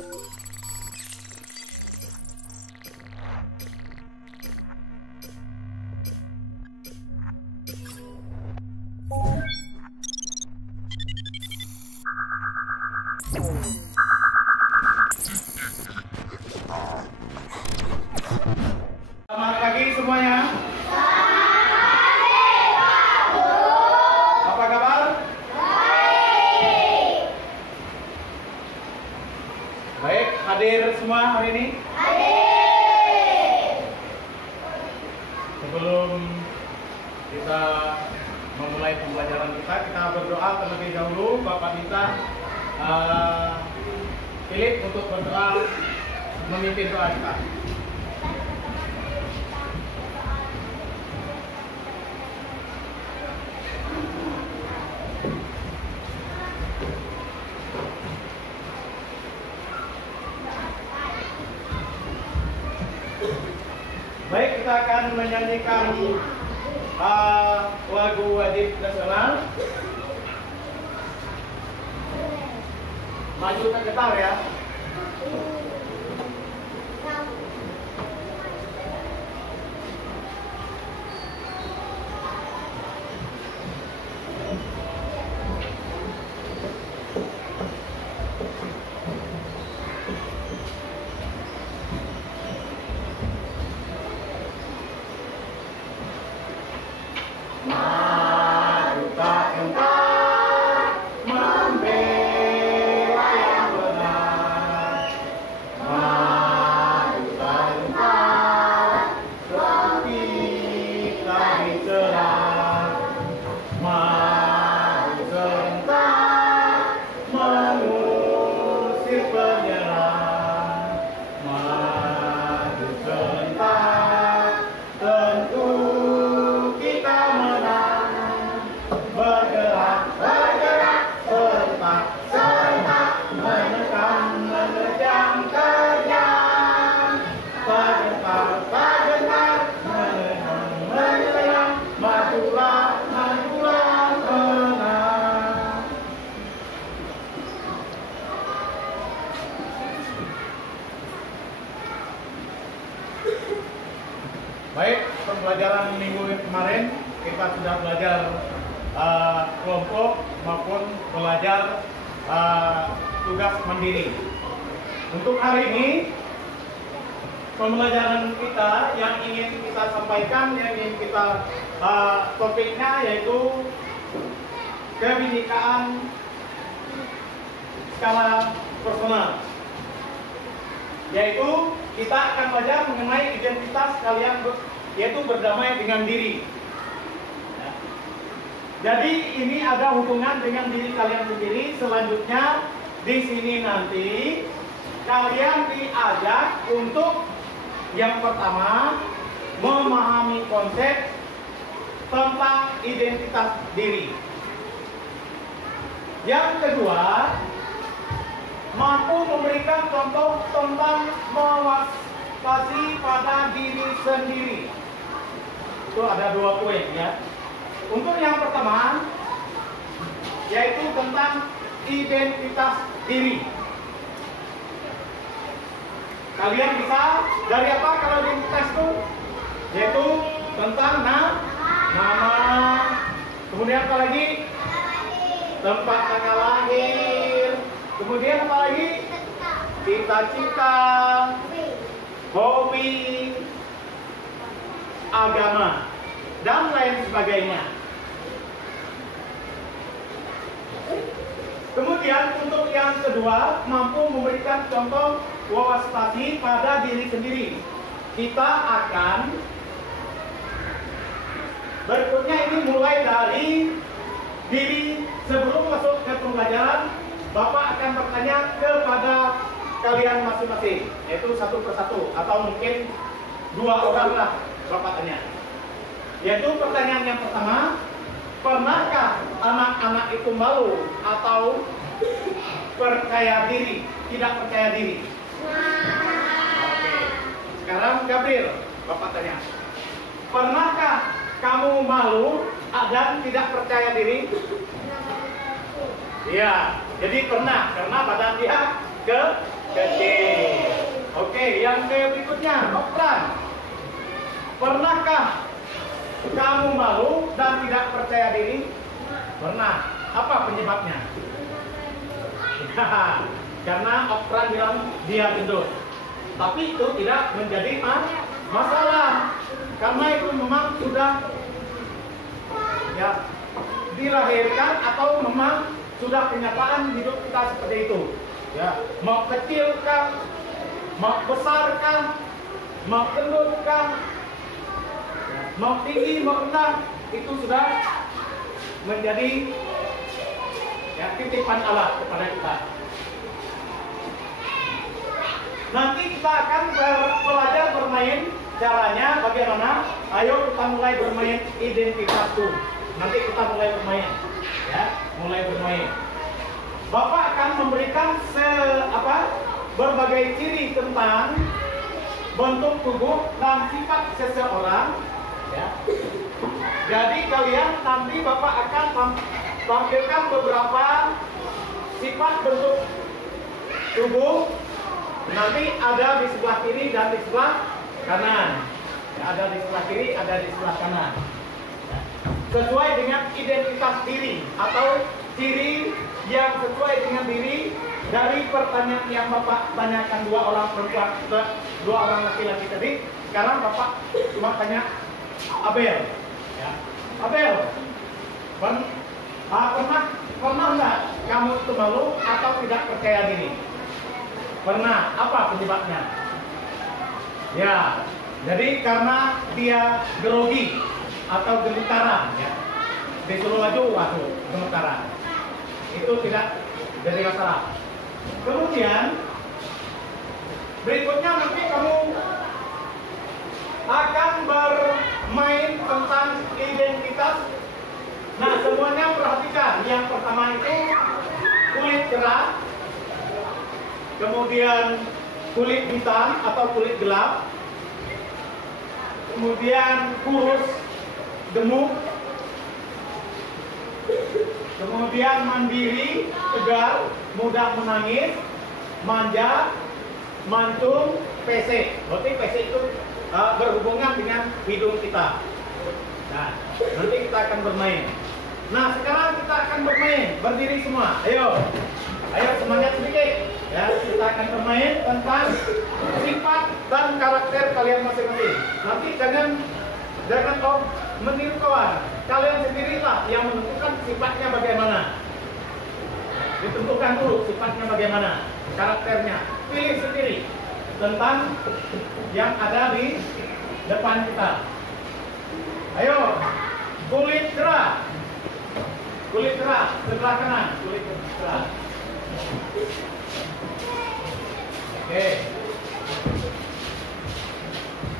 Selamat pagi semuanya. Apa kabar? Baik. Baik, hadir semua hari ini? Hadir. Sebelum kita memulai pembelajaran kita berdoa terlebih dahulu. Bapak minta Philip untuk berdoa, memimpin doa kita. Baik, kita akan menyanyikan lagu wajib nasional. Maju ke gitar ya. Baik, pembelajaran minggu kemarin kita sudah belajar kelompok maupun belajar tugas mandiri. Untuk hari ini pembelajaran kita yang ingin kita sampaikan, yang ingin kita topiknya yaitu kebinekaan skala personal. Yaitu kita akan belajar mengenai identitas kalian, yaitu berdamai dengan diri. Ya. Jadi ini ada hubungan dengan diri kalian sendiri. Selanjutnya di sini nanti kalian diajak untuk yang pertama memahami konsep tentang identitas diri. Yang kedua, mampu memberikan contoh tentang mewaspadai pada diri sendiri. Itu ada 2 poin ya. Untuk yang pertama, yaitu tentang identitas diri. Kalian bisa dari apa kalau di tes itu? Yaitu tentang nama, kemudian apa lagi? Tempat tanggal lahir. Kemudian apa lagi? Cita-cita, hobi, agama, dan lain sebagainya. Kemudian untuk yang kedua, mampu memberikan contoh wawaspati pada diri sendiri. Kita akan berikutnya ini mulai dari diri. Sebelum masuk ke pembelajaran, Bapak akan bertanya kepada kalian masing-masing, yaitu satu persatu, atau mungkin 2 orang lah Bapak tanya. Yaitu pertanyaan yang pertama, pernahkah anak-anak itu malu atau percaya diri, tidak percaya diri? Oke. Sekarang Gabriel, Bapak tanya, pernahkah kamu malu dan tidak percaya diri? Iya, jadi pernah, karena badan dia kecil. Oke, yang berikutnya, operan. Pernahkah kamu malu dan tidak percaya diri? Pernah. Apa penyebabnya? Karena operan bilang dia gendut. Tapi itu tidak menjadi masalah. Karena itu memang sudah ya dilahirkan atau memang sudah kenyataan hidup kita seperti itu. Ya, mau kecil kah, mau besar kah, mau gendut kah, mau tinggi mau rendah, itu sudah menjadi ya titipan Allah kepada kita. Nanti kita akan belajar bermain. Caranya bagaimana? Ayo kita mulai bermain identitas tuh. Nanti kita mulai bermain, ya, mulai bermain. Bapak akan memberikan berbagai ciri tentang bentuk tubuh dan sifat seseorang, ya. Jadi kalian nanti Bapak akan tampilkan beberapa sifat bentuk tubuh. Nanti ada di sebelah kiri dan di sebelah kanan. Ya, ada di sebelah kiri, ada di sebelah kanan. Sesuai dengan identitas diri atau ciri yang sesuai dengan diri dari pertanyaan yang Bapak tanyakan dua orang perempuan, dua orang laki-laki tadi. Sekarang Bapak cuma tanya Abel. Ya. Abel, pernah nggak kamu itu malu atau tidak percaya diri? Pernah. Apa penyebabnya? Ya, jadi karena dia grogi atau gemetaran, ya. Disuruh maju, gemetaran. Itu tidak jadi masalah. Kemudian berikutnya nanti kamu akan bermain tentang identitas. Nah, semuanya perhatikan. Yang pertama itu kulit cerah, kemudian kulit hitam atau kulit gelap, kemudian kurus, gemuk, kemudian mandiri, tegar, mudah menangis, manja, mantung, pesek. Berarti pesek itu berhubungan dengan hidung kita. Nah, nanti kita akan bermain. Nah, sekarang kita akan bermain. Berdiri semua. Ayo semangat sedikit. Ya, kita akan bermain tentang sifat dan karakter kalian masing-masing. Nanti jangan meniru kawan. Kalian sendirilah yang menentukan sifatnya bagaimana. Ditentukan dulu sifatnya bagaimana, karakternya. Pilih sendiri tentang yang ada di depan kita. Ayo, kulit cerah, sebelah kanan, kulit cerah. Oke.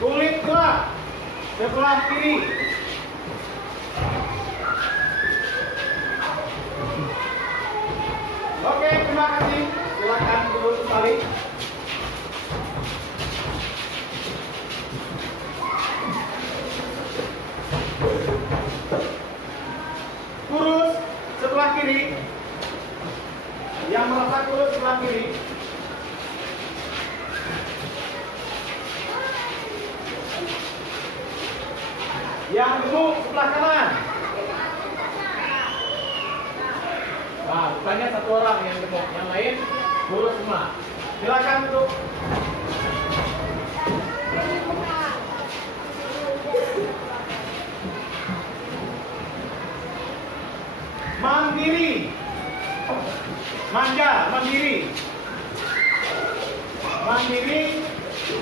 Kulit gelap sebelah kiri. Oke, terima kasih. Silakan duduk kembali. Kurus sebelah kiri. Yang merasa kurus sebelah kiri. Yang gemuk sebelah kanan. Nah, bukannya satu orang yang gemuk, yang lain kurus semua. Silakan duduk. Mandiri, manja, mandiri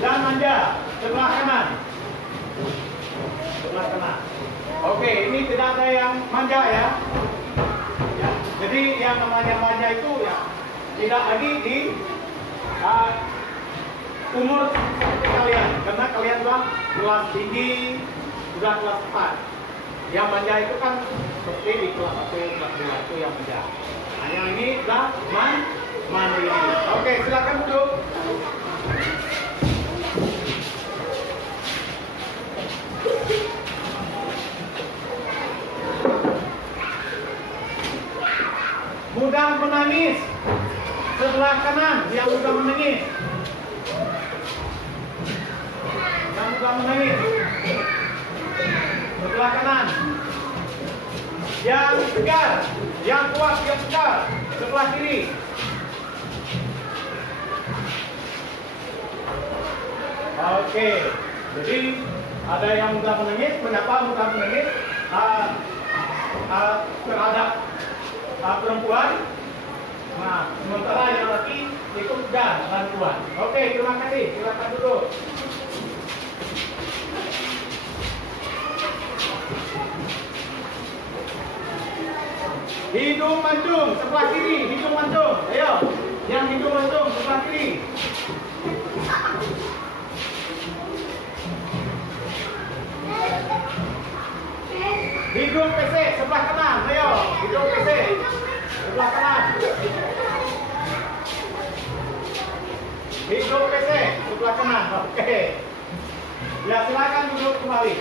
dan manja sebelah kanan. Oke, ini tidak ada yang manja ya. Jadi yang namanya manja itu ya tidak lagi di umur seperti kalian, karena kalian sudah kelas tinggi, sudah kelas 4. Yang manja itu kan seperti di kelas 1, kelas 2 itu yang manja. Nah, yang ini sudah mandiri. Oke, silakan duduk. Mudah menangis sebelah kanan yang sudah menengis. Yang sudah menengis. Sebelah kanan. Yang tegar, yang kuat, yang tegar. Sebelah kiri. Oke, jadi ada yang mudah menengis. Kenapa mudah menengis? Terhadap perempuan. Nah, sementara yang laki itu tegar dan kuat. Oke, terima kasih. Silakan duduk. Hidung mancung sebelah kiri, hidung mancung. Ayo, yang hidung mancung sebelah kiri. Hidung PC sebelah kanan. Ayo, hidung PC sebelah kanan. Hidung PC sebelah kanan. Oke. Ya, silakan duduk kembali.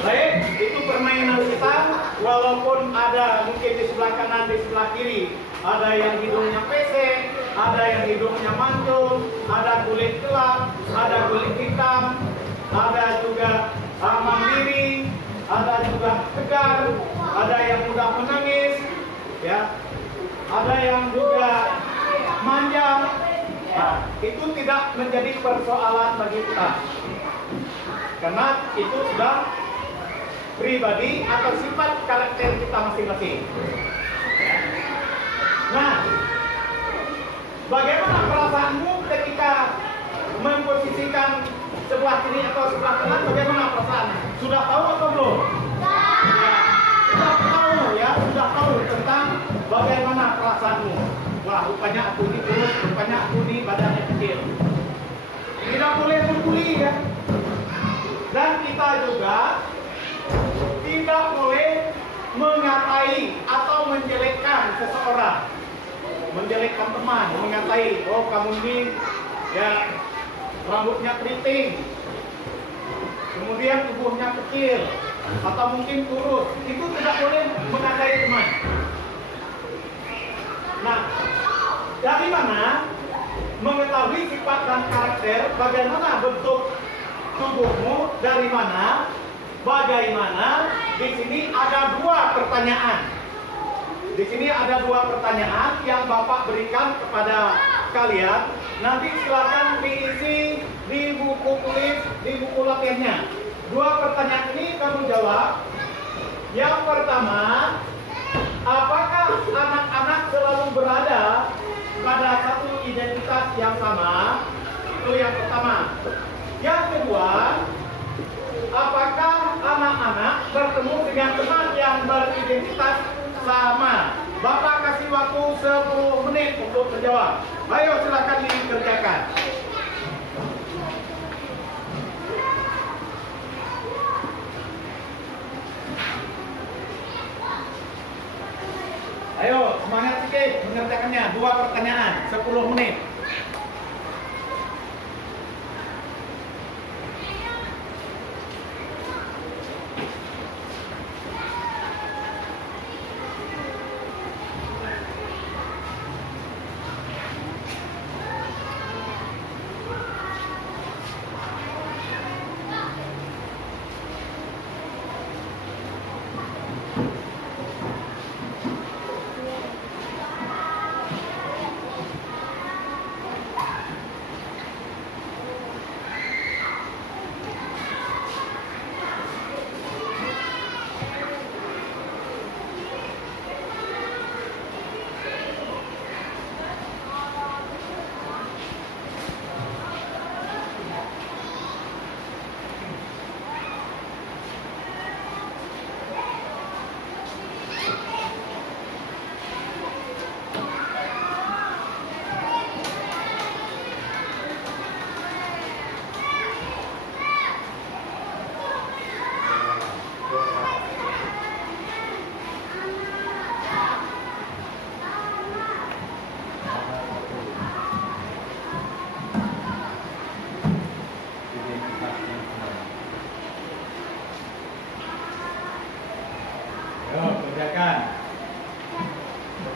Baik, itu permainan kita. Walaupun ada mungkin di sebelah kanan, di sebelah kiri, ada yang hidungnya pesek, ada yang hidungnya mancung, ada kulit gelap, ada kulit hitam, ada juga mandiri, ada juga tegar, ada yang mudah menangis, ya, ada yang juga manja. Nah, itu tidak menjadi persoalan bagi kita, karena itu sudah pribadi atau sifat karakter kita masing-masing. Nah, bagaimana perasaanmu ketika memposisikan sebelah kiri atau sebelah kanan? Bagaimana perasaan? Sudah tahu atau belum? Ya, sudah tahu ya, sudah tahu tentang bagaimana perasaanmu. Wah, rupanya aku ini kurus, rupanya aku ini badannya kecil. Tidak boleh berbuli ya. Dan kita juga tidak boleh mengatai atau menjelekkan seseorang, menjelekkan teman, mengatai, oh kamu ini ya rambutnya keriting, kemudian tubuhnya kecil, atau mungkin kurus. Itu tidak boleh mengatai teman. Nah, dari mana mengetahui sifat dan karakter, bagaimana bentuk tubuhmu, dari mana? Bagaimana? Di sini ada dua pertanyaan. Di sini ada dua pertanyaan yang Bapak berikan kepada kalian. Nanti silakan diisi di buku tulis, di buku latihannya. Dua pertanyaan ini kamu jawab. Yang pertama, apakah anak-anak selalu berada pada satu identitas yang sama? Itu yang pertama. Yang kedua, apakah anak-anak bertemu dengan teman yang beridentitas sama? Bapak kasih waktu 10 menit untuk menjawab. Ayo silakan dikerjakan. Ayo semangat sedikit mengerjakannya. Dua pertanyaan, 10 menit.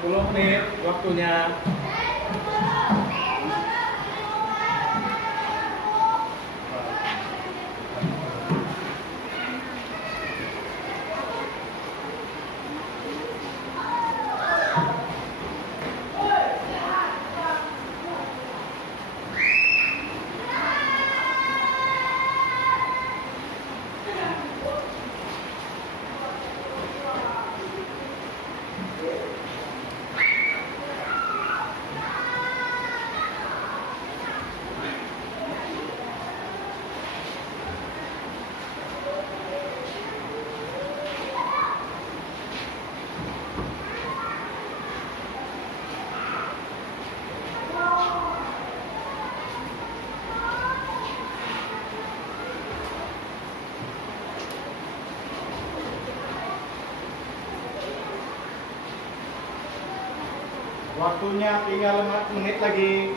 10 menit waktunya. Waktunya tinggal 5 menit lagi.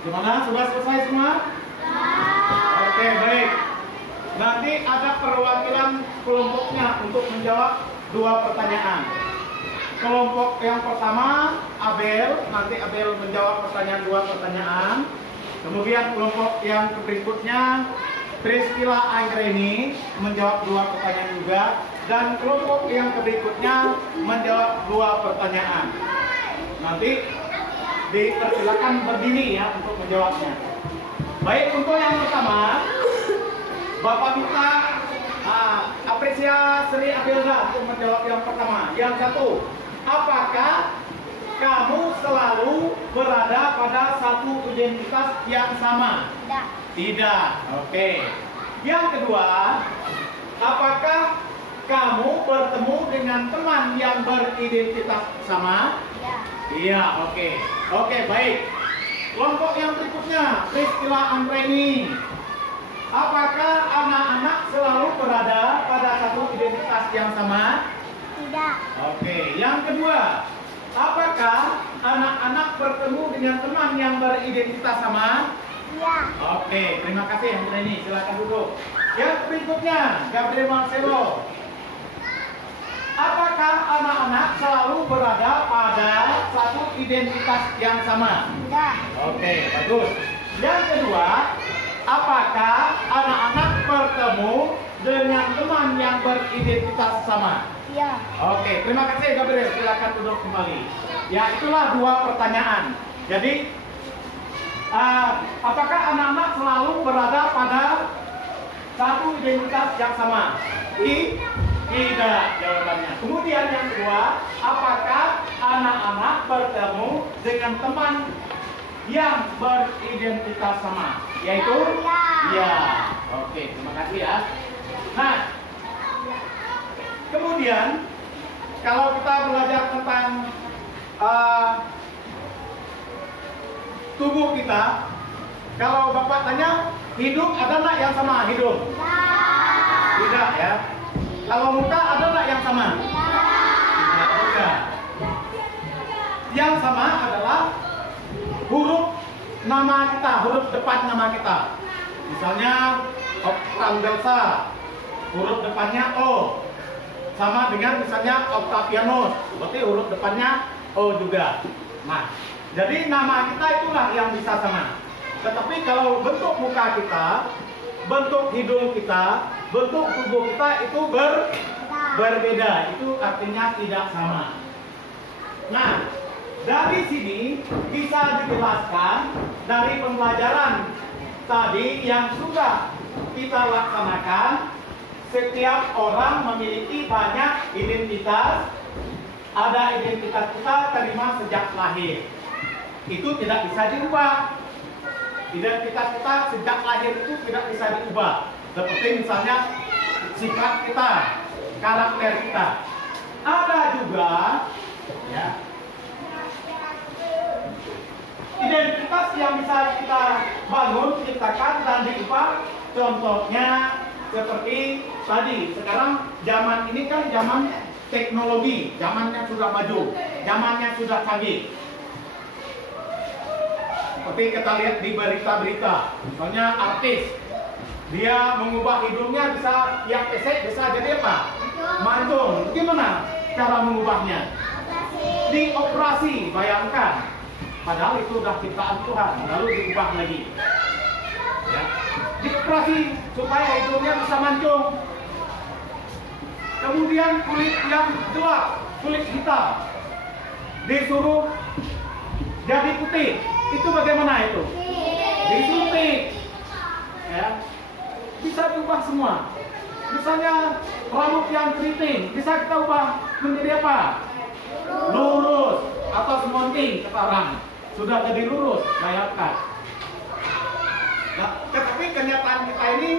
Gimana? Sudah selesai semua? Oke, baik. Nanti ada perwakilan kelompoknya untuk menjawab 2 pertanyaan. Kelompok yang pertama, Abel. Nanti Abel menjawab 2 pertanyaan. Kemudian kelompok yang berikutnya, Priscilla Anggreni menjawab 2 pertanyaan juga. Dan kelompok yang berikutnya menjawab 2 pertanyaan. Nanti dipersilakan berdiri ya untuk menjawabnya. Baik, untuk yang pertama, Bapak minta apresiasi Abelda untuk menjawab yang pertama. Yang satu, apakah kamu selalu berada pada satu identitas yang sama? Tidak. Tidak. Oke. Yang kedua, apakah kamu bertemu dengan teman yang beridentitas sama? Iya. Iya, oke. Oke, baik. Kelompok yang berikutnya, Priscilla Anggreni. Apakah anak-anak selalu berada pada satu identitas yang sama? Tidak. Oke. Yang kedua, apakah anak-anak bertemu dengan teman yang beridentitas sama? Iya. Oke, terima kasih Anggreni. Silakan duduk. Yang berikutnya, Gabriel Marcelo. Apakah anak-anak selalu berada pada satu identitas yang sama? Tidak. Oke, bagus. Yang kedua, apakah anak-anak bertemu dengan teman yang beridentitas sama? Iya. Oke, terima kasih Gabriel. Silakan duduk kembali. Ya, itulah 2 pertanyaan. Jadi, apakah anak-anak selalu berada pada satu identitas yang sama? Tidak jawabannya. Kemudian yang kedua, apakah anak-anak bertemu dengan teman yang beridentitas sama? Yaitu? Ya. Ya. Oke, terima kasih ya. Nah, Kemudian kalau kita belajar tentang tubuh kita, kalau Bapak tanya, hidung ada nggak yang sama hidung? Tidak ya. Kalau muka ada nggak yang sama? Tidak. Yang sama adalah huruf nama kita, huruf depan nama kita. Misalnya Octavianus, huruf depannya O. Sama dengan misalnya Octavianus, berarti huruf depannya O juga. Nah, jadi nama kita itulah yang bisa sama. Tetapi kalau bentuk muka kita, bentuk hidung kita, bentuk tubuh kita itu berbeda. Itu artinya tidak sama. Nah, dari sini bisa dijelaskan dari pembelajaran tadi yang sudah kita laksanakan, setiap orang memiliki banyak identitas. Ada identitas kita terima sejak lahir. Itu tidak bisa diubah. Identitas kita sejak lahir itu tidak bisa diubah. Seperti misalnya sifat kita, karakter kita. Ada juga ya, identitas yang bisa kita bangun, ciptakan dan diubah. Contohnya seperti tadi, sekarang zaman ini kan zaman teknologi, zamannya sudah maju, zamannya sudah canggih. Seperti kita lihat di berita-berita, misalnya artis, dia mengubah hidungnya bisa yang pesek, bisa jadi apa? Mancung. Gimana cara mengubahnya? Dioperasi, bayangkan. Padahal itu sudah ciptaan Tuhan, lalu diubah lagi. Ya. Dioperasi supaya hidungnya bisa mancung. Kemudian kulit yang gelap, kulit hitam, disuruh jadi putih. Itu bagaimana itu? Disuntik. Ya. Bisa diubah semua. Misalnya rambut yang keriting, bisa kita ubah menjadi apa? Lurus atau semonting sekarang. Sudah jadi lurus, bayangkan. Nah, tetapi kenyataan kita ini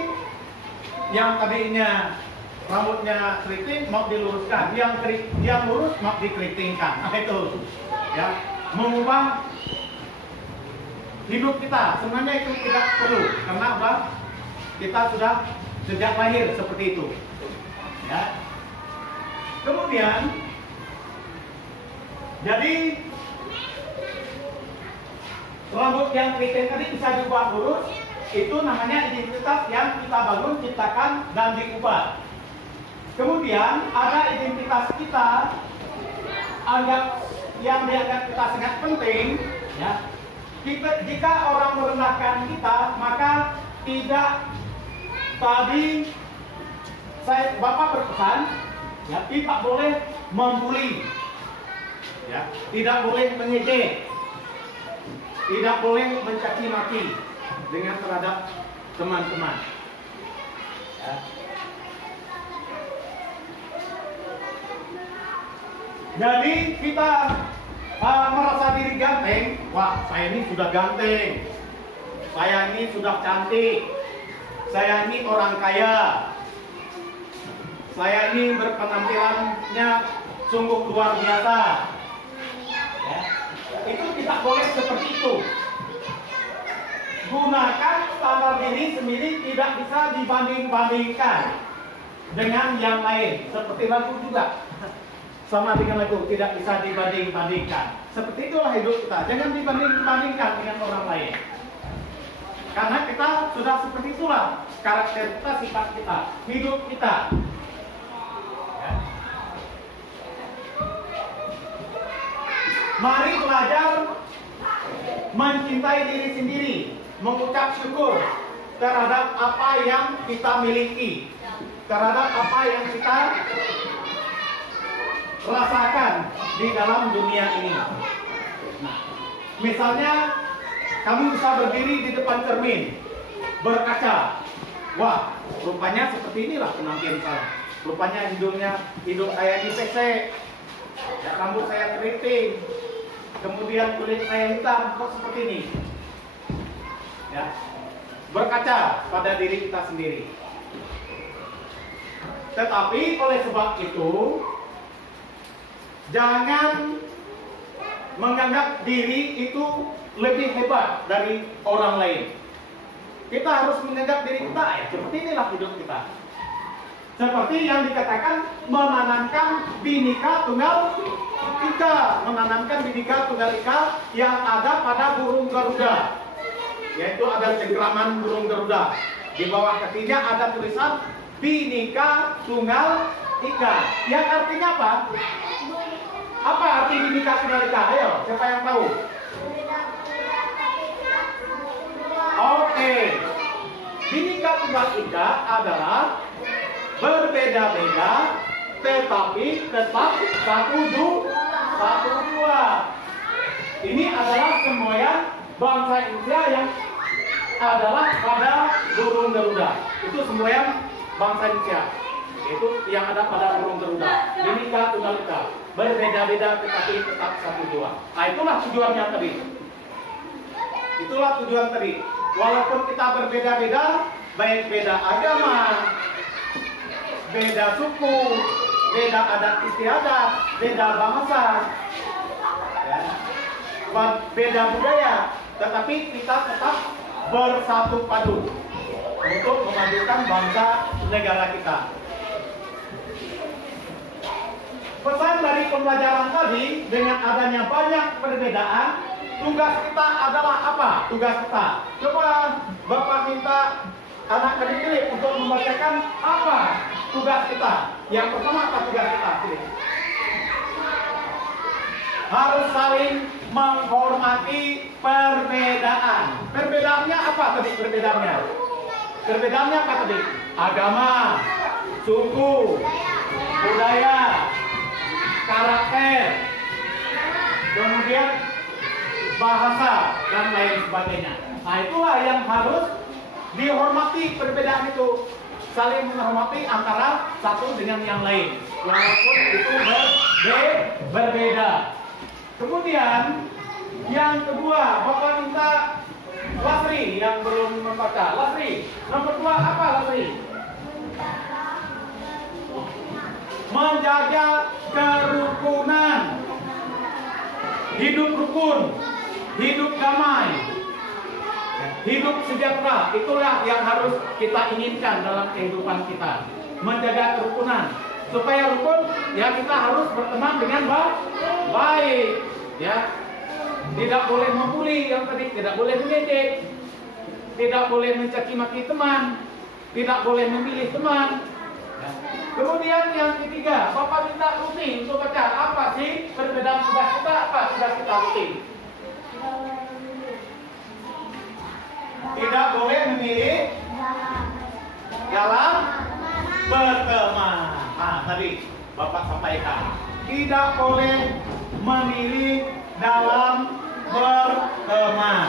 yang tadinya rambutnya keriting mau diluruskan, yang lurus mau dikeritingkan. Nah, itu ya, mengubah hidup kita sebenarnya itu tidak perlu, karena apa? Kita sudah sejak lahir seperti itu. Ya. Kemudian jadi rambut yang keriting tadi bisa diubah lurus, itu namanya identitas yang kita bangun, ciptakan, dan diubah. Kemudian ada identitas kita yang dianggap kita sangat penting. Ya. Jika orang merendahkan kita, maka tidak, tadi Bapak berpesan, ya, tidak boleh membuli, ya, tidak boleh mengejek, tidak boleh mencaci maki dengan terhadap teman-teman. Ya. Jadi kita merasa diri ganteng, wah saya ini sudah ganteng, saya ini sudah cantik, saya ini orang kaya, saya ini berpenampilannya sungguh luar biasa. Ya. Itu tidak boleh seperti itu. Gunakan standar diri sendiri, tidak bisa dibanding-bandingkan dengan yang lain. Seperti lagu juga. Sama dengan lagu, tidak bisa dibanding-bandingkan. Seperti itulah hidup kita. Jangan dibanding-bandingkan dengan orang lain. Karena kita sudah seperti itulah karakter kita, sifat kita, hidup kita. Ya. Mari belajar mencintai diri sendiri, mengucap syukur terhadap apa yang kita miliki, terhadap apa yang kita rasakan di dalam dunia ini. Nah, misalnya kamu bisa berdiri di depan cermin, berkaca. Wah, rupanya seperti inilah penampilan saya. Rupanya hidung saya dipesek, ya, rambut saya keriting, kemudian kulit saya hitam, kok seperti ini. Ya, berkaca pada diri kita sendiri. Tetapi oleh sebab itu, jangan menganggap diri itu lebih hebat dari orang lain. Kita harus menganggap diri kita, ya seperti inilah hidup kita. Seperti yang dikatakan menanamkan Bhinneka Tunggal Ika, menanamkan Bhinneka Tunggal Ika yang ada pada burung Garuda, yaitu ada cengkraman burung Garuda. Di bawah kakinya ada tulisan Bhinneka Tunggal Ika, yang artinya apa? Apa arti Bhinneka Tunggal Ika? Ayo, siapa yang tahu? Oke, Bhinneka Tunggal Ika adalah berbeda-beda, tetapi tetap satu dua. Ini adalah semboyan bangsa Indonesia yang adalah pada burung Garuda. Itu semboyan bangsa Indonesia. Itu yang ada pada burung Garuda. Bhinneka Tunggal Ika, berbeda-beda tetapi tetap satu dua. Nah, itulah tujuannya tadi. Itulah tujuan tadi. Walaupun kita berbeda-beda, baik beda agama, beda suku, beda adat istiadat, beda bangsa, ya, beda budaya, tetapi kita tetap bersatu padu untuk memajukan bangsa negara kita. Pesan dari pembelajaran tadi, dengan adanya banyak perbedaan, tugas kita adalah apa? Tugas kita. Coba Bapak minta anak kecil untuk membacakan apa tugas kita. Yang pertama apa tugas kita? Harus saling menghormati perbedaan. Perbedaannya apa tadi perbedaannya? Perbedaannya apa tadi? Agama, suku, budaya, karakter, kemudian bahasa dan lain sebagainya. Nah, itulah yang harus dihormati, perbedaan itu. Saling menghormati antara satu dengan yang lain, walaupun itu berbeda. Kemudian yang kedua, Bapak minta Lasri yang belum membaca. Lasri, nomor 2 apa Lasri? Menjaga kerukunan, hidup rukun, hidup damai, hidup sejahtera. Itulah yang harus kita inginkan dalam kehidupan kita. Menjaga kerukunan. Supaya rukun, ya kita harus berteman dengan baik, ya. Tidak boleh membuli yang tadi, tidak boleh mengejek, tidak boleh mencaci maki teman, tidak boleh memilih teman. Kemudian yang ketiga, Bapak minta Luti untuk baca apa sih perbedaan tugas kita, apa tugas kita Luti? Tidak boleh memilih dalam berteman. Nah, tadi Bapak sampaikan, tidak boleh memilih dalam berteman.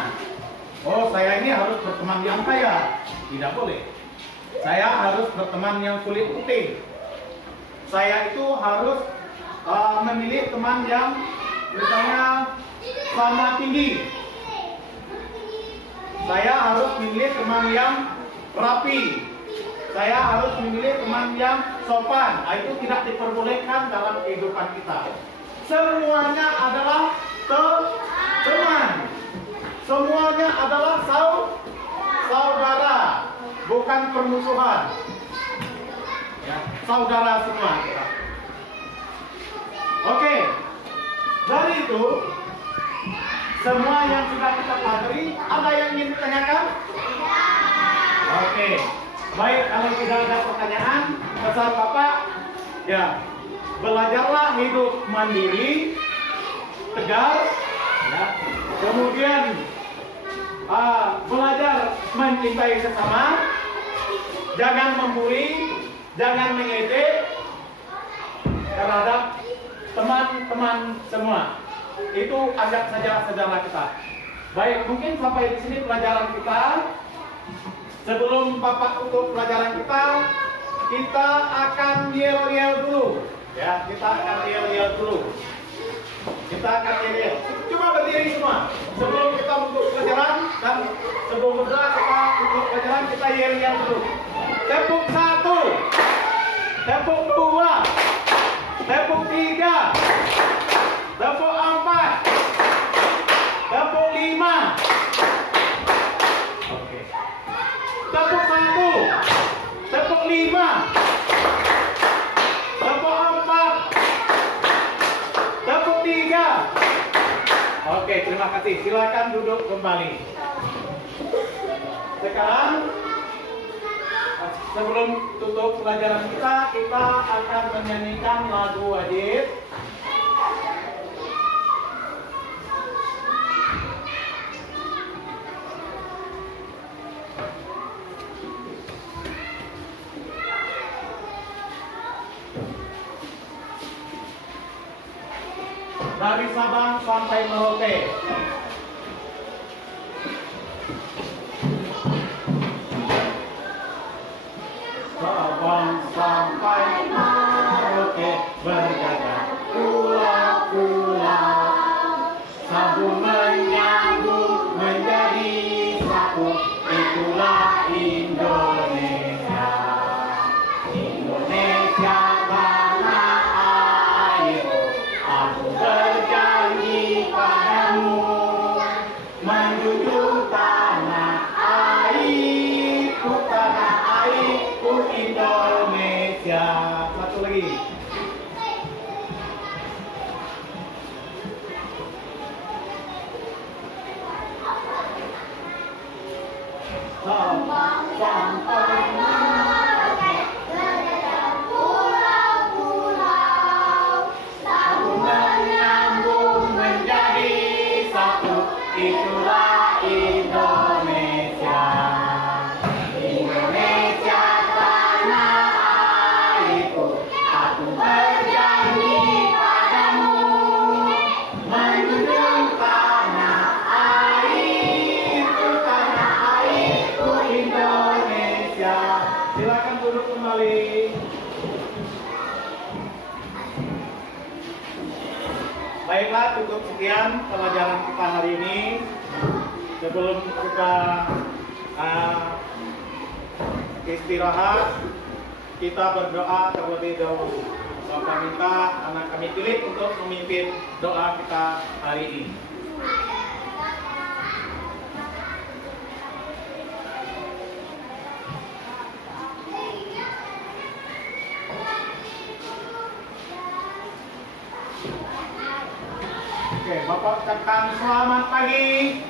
Oh, saya ini harus berteman yang kaya. Tidak boleh. Saya harus berteman yang kulit putih. Saya itu harus memilih teman yang misalnya sama tinggi. Saya harus memilih teman yang rapi. Saya harus memilih teman yang sopan. Nah, itu tidak diperbolehkan dalam kehidupan kita. Semuanya adalah teman. Semuanya adalah saudara, bukan permusuhan. Ya, saudara semua kita. Oke. Dari itu, semua yang sudah kita pelajari, ada yang ingin ditanyakan? Oke. Baik, kalau tidak ada pertanyaan, pesan Bapak, ya, belajarlah hidup mandiri, tegar, ya. Kemudian belajar mencintai sesama, jangan membuli, jangan mengejek terhadap teman-teman semua. Itu anggap saja saudara kita. Baik, mungkin sampai di sini pelajaran kita. Sebelum Bapak tutup pelajaran kita akan yel-yel dulu. Ya, kita akan yel-yel dulu. Kita akan yel-yel. Coba berdiri semua. Sebelum kita tutup pelajaran dan sebelum berdoa kita tutup pelajaran, kita yel-yel dulu. Tepuk 1, tepuk terima kasih. Silakan duduk kembali. Sekarang sebelum tutup pelajaran kita akan menyanyikan lagu wajib. Dari Sabang sampai Merauke. Sabang sampai Merauke berjalan pulau-pulau, sambung menyambung menjadi satu, itulah Indonesia. Indonesia tanah airku, aku berjanji padamu, menjunjung tanah airku Indonesia. Satu lagi. Sabang sampai Merauke berjalan pulau-pulau, sambung menyambung menjadi satu, itulah Indonesia. Indonesia tanah airku, aku berjanji padamu, menjunjung tanah airku Indonesia. Silakan duduk kembali. Baiklah, cukup sekian pelajaran kita hari ini. Sebelum kita istirahat, kita berdoa terlebih dahulu. Bapak minta anak kami pilih untuk memimpin doa kita hari ini. Oke, Bapak ucapkan selamat pagi.